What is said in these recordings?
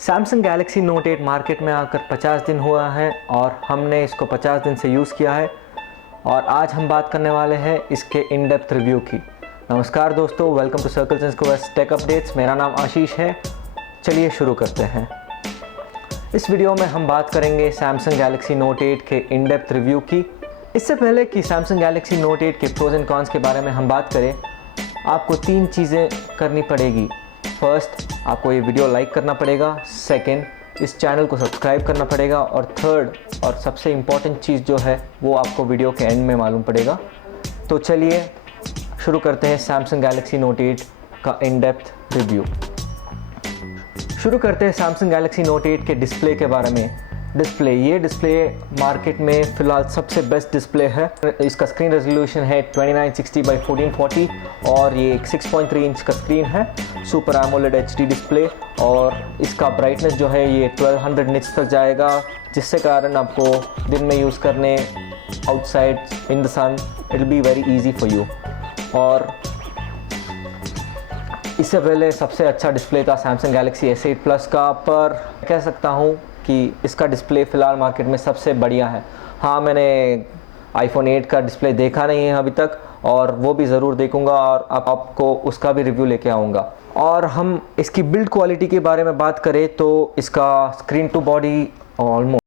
Samsung Galaxy Note 8 market में आकर 50 दिन हुआ है और हमने इसको 50 दिन से यूज़ किया है और आज हम बात करने वाले हैं इसके इन डेप्थ रिव्यू की। नमस्कार दोस्तों, welcome to circles and squares tech updates. मेरा नाम आशीष है। चलिए शुरू करते हैं। इस वीडियो में हम बात करेंगे सैमसंग गैलेक्सी नोट 8 के इन डेप्थ रिव्यू की। इससे पहले कि सैमसंग गैलेक्सी नोट 8 के प्रोज एंड कॉन्स के बारे में हम बात करें, आपको 3 चीज़ें करनी पड़ेगी। फर्स्ट, आपको ये वीडियो लाइक करना पड़ेगा। सेकंड, इस चैनल को सब्सक्राइब करना पड़ेगा। और थर्ड और सबसे इम्पॉर्टेंट चीज़ जो है वो आपको वीडियो के एंड में मालूम पड़ेगा। तो चलिए शुरू करते हैं सैमसंग गैलेक्सी नोट 8 का इन डेप्थ रिव्यू। शुरू करते हैं सैमसंग गैलेक्सी नोट 8 के डिस्प्ले के बारे में। ये डिस्प्ले मार्केट में फ़िलहाल सबसे बेस्ट डिस्प्ले है। इसका स्क्रीन रेजोल्यूशन है 2960x1440 और ये एक 6.3 इंच का स्क्रीन है, सुपर एमोलेड एचडी डिस्प्ले। और इसका ब्राइटनेस जो है ये 1200 निट्स तक जाएगा, जिससे कारण आपको दिन में यूज़ करने outside in the sun it will be very easy for you. और इससे पहले सबसे अच्छा डिस्प्ले था सैमसंग गैलेक्सी S8 प्लस का, पर कह सकता हूँ कि इसका डिस्प्ले फ़िलहाल मार्केट में सबसे बढ़िया है। हाँ, मैंने आईफोन 8 का डिस्प्ले देखा नहीं है अभी तक और वो भी ज़रूर देखूंगा और आपको उसका भी रिव्यू लेके आऊँगा। और हम इसकी बिल्ड क्वालिटी के बारे में बात करें तो इसका स्क्रीन टू बॉडी ऑलमोस्ट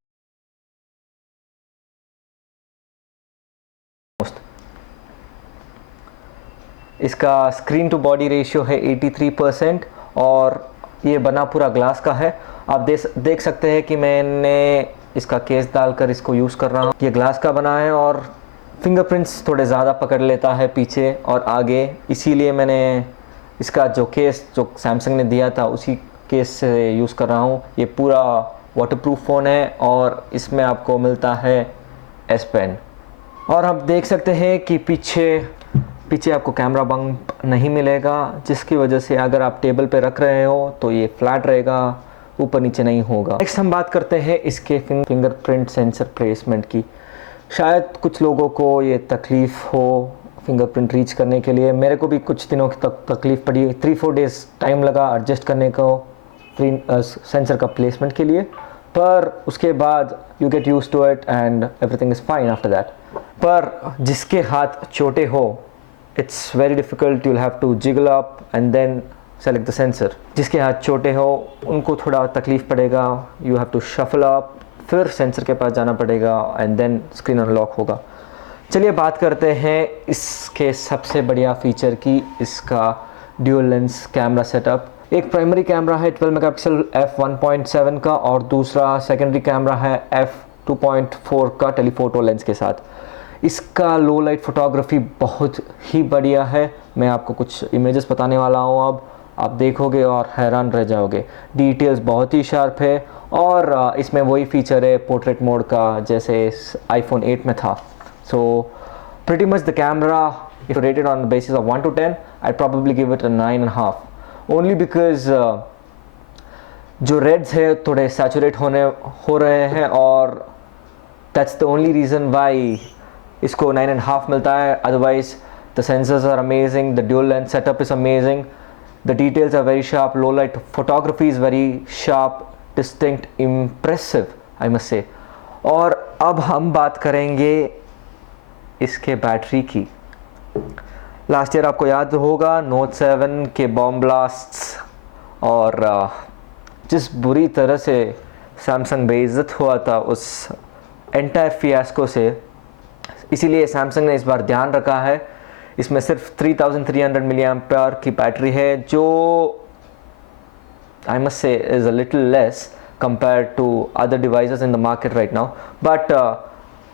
इसका स्क्रीन टू बॉडी रेशियो है 83% और ये बना पूरा ग्लास का है। आप देख सकते हैं कि मैंने इसका केस डालकर इसको यूज़ कर रहा हूँ। ये ग्लास का बना है और फिंगरप्रिंट्स थोड़े ज़्यादा पकड़ लेता है पीछे और आगे, इसीलिए मैंने इसका जो केस जो सैमसंग ने दिया था उसी केस से यूज़ कर रहा हूँ। ये पूरा वाटरप्रूफ फ़ोन है और इसमें आपको मिलता है S पेन। और आप देख सकते हैं कि पीछे आपको कैमरा बम्प नहीं मिलेगा, जिसकी वजह से अगर आप टेबल पे रख रहे हो तो ये फ्लैट रहेगा, ऊपर नीचे नहीं होगा। नेक्स्ट हम बात करते हैं इसके फिंगरप्रिंट सेंसर प्लेसमेंट की। शायद कुछ लोगों को ये तकलीफ़ हो फिंगरप्रिंट रीच करने के लिए। मेरे को भी कुछ दिनों तक तकलीफ़ पड़ी, 3-4 डेज़ टाइम लगा एडजस्ट करने को सेंसर का प्लेसमेंट के लिए, पर उसके बाद you get used to it and everything is fine after that. पर जिसके हाथ छोटे हो, it's very difficult, you'll have to jiggle up and then select the sensor। जिसके हाथ छोटे हो उनको थोड़ा तकलीफ़ पड़ेगा, you have to shuffle up, फिर सेंसर के पास जाना पड़ेगा and then स्क्रीन अनलॉक होगा। चलिए बात करते हैं इसके सबसे बढ़िया फ़ीचर की, इसका ड्यूल लेंस कैमरा सेटअप। एक प्राइमरी कैमरा है 12 मेगापिक्सल f1.7 का और दूसरा सेकेंडरी कैमरा है f2.4 का टेलीफोटो लेंस के साथ। इसका लो लाइट फोटोग्राफी बहुत ही बढ़िया है। मैं आपको कुछ इमेजेस बताने वाला हूँ, अब आप देखोगे और हैरान रह जाओगे। डिटेल्स बहुत ही शार्प है और इसमें वही फीचर है पोर्ट्रेट मोड का जैसे आईफोन 8 में था। So pretty much the camera, if rated on the basis of 1 to 10, I probably give it a 9.5 only because जो रेड्स है थोड़े सैचुरेट हो रहे हैं और that's the only reason why इसको 9.5 मिलता है। Otherwise the sensors are amazing, the dual lens setup is amazing, the details are very sharp, low light photography is very sharp, distinct, impressive I must से। और अब हम बात करेंगे इसके बैटरी की। लास्ट ईयर आपको याद होगा नोट 7 के बॉम्ब ब्लास्ट्स और जिस बुरी तरह से सैमसंग बेइज्जत हुआ था उस एंटायर फियास्को से, इसीलिए सैमसंग ने इस बार ध्यान रखा है। इसमें सिर्फ 3300 मिली एम्पेयर की बैटरी है, जो I must say is a little less compare to other devices in the market right now, but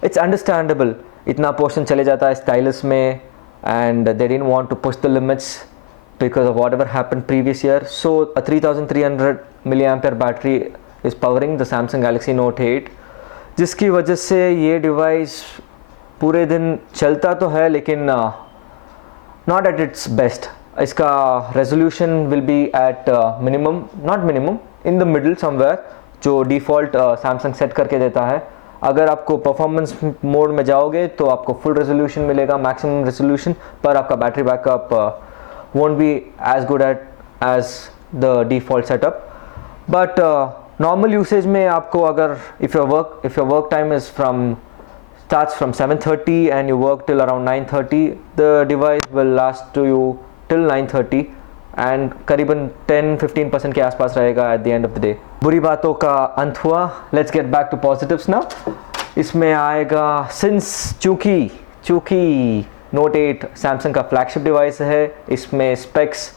it's understandable. इतना पोर्शन चले जाता है स्टाइलस में and they didn't want to push the limits because of whatever happened previous year. So 3300 milli ampere battery is powering the Samsung Galaxy Note 8, जिसकी वजह से ये device पूरे दिन चलता तो है लेकिन नॉट एट इट्स बेस्ट। इसका resolution will be at minimum, not minimum, in the middle somewhere, जो डिफ़ॉल्ट सैमसंग सेट करके देता है। अगर आपको परफॉर्मेंस मोड में जाओगे तो आपको फुल रेजोल्यूशन मिलेगा, मैक्सिमम रेजोल्यूशन, पर आपका battery backup won't be as good at as the default setup. But normal usage में आपको अगर if your work time is starts from 7:30 and you work till around 9:30, the device will last to you till 9:30 and करीबन 10-15% के आसपास रहेगा at the end of the day. बुरी बातों का अंत हुआ. Let's get back to positives now. इसमें आएगा चूँकि Note 8 सैमसंग का फ्लैगशिप डिवाइस है, इसमें स्पेक्स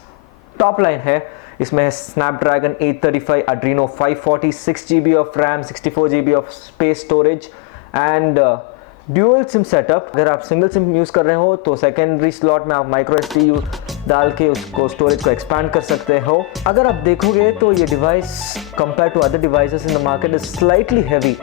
टॉप लाइन है. इसमें Snapdragon 835 Adreno 540 6GB of RAM 64GB of space storage and dual SIM setup. अगर आप सिंगल सिम यूज़ कर रहे हो तो सेकेंडरी स्लॉट में आप माइक्रो SD डाल के उसको स्टोरेज को एक्सपैंड कर सकते हो. अगर आप देखोगे तो ये device compare to other devices in the market is slightly heavy.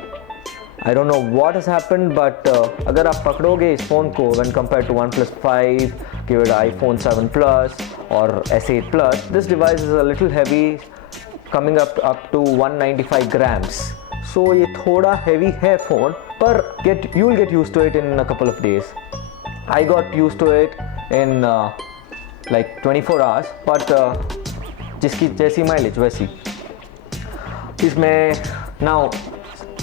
I don't know what has happened, but अगर आप पकड़ोगे इस फ़ोन को when compared to OnePlus 5, give it iPhone 7 Plus और S8 Plus, this device is a little heavy, coming up to 195 grams. So ये थोड़ा heavy है phone, पर you will get used to it in a couple of days. I got used to it in like 24 hours, but जिसकी जैसी mileage वैसी. इसमें now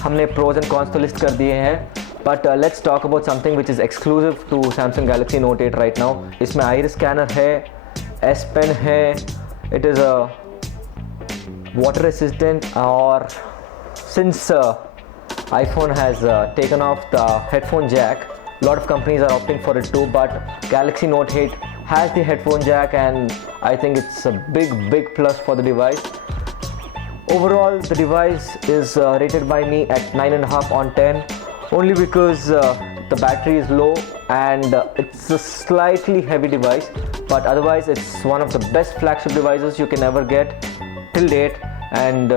हमने pros and cons तो लिस्ट कर दिए हैं, but let's talk about something which is exclusive to Samsung Galaxy Note 8 right now. इसमें आइरिस स्कैनर है, S Pen है, it is a water resistant, और since iPhone has taken off the headphone jack, lot of companies are opting for it too, but Galaxy Note 8 has the headphone jack and I think it's a big plus for the device. Overall, the device is rated by me at 9.5 on 10, only because the battery is low and it's a slightly heavy device, but otherwise it's one of the best flagship devices you can ever get till date and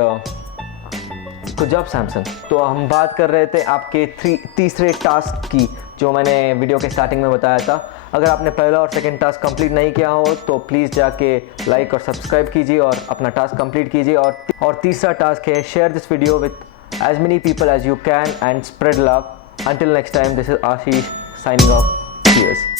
good job Samsung. तो हम बात कर रहे थे आपके तीसरे task की, जो मैंने वीडियो के स्टार्टिंग में बताया था. अगर आपने पहला और सेकंड टास्क कंप्लीट नहीं किया हो तो प्लीज़ जाके लाइक और सब्सक्राइब कीजिए और अपना टास्क कंप्लीट कीजिए. और तीसरा टास्क है share this video with as many people as you can and spread love. Until next time, this is Ashish signing off. Cheers.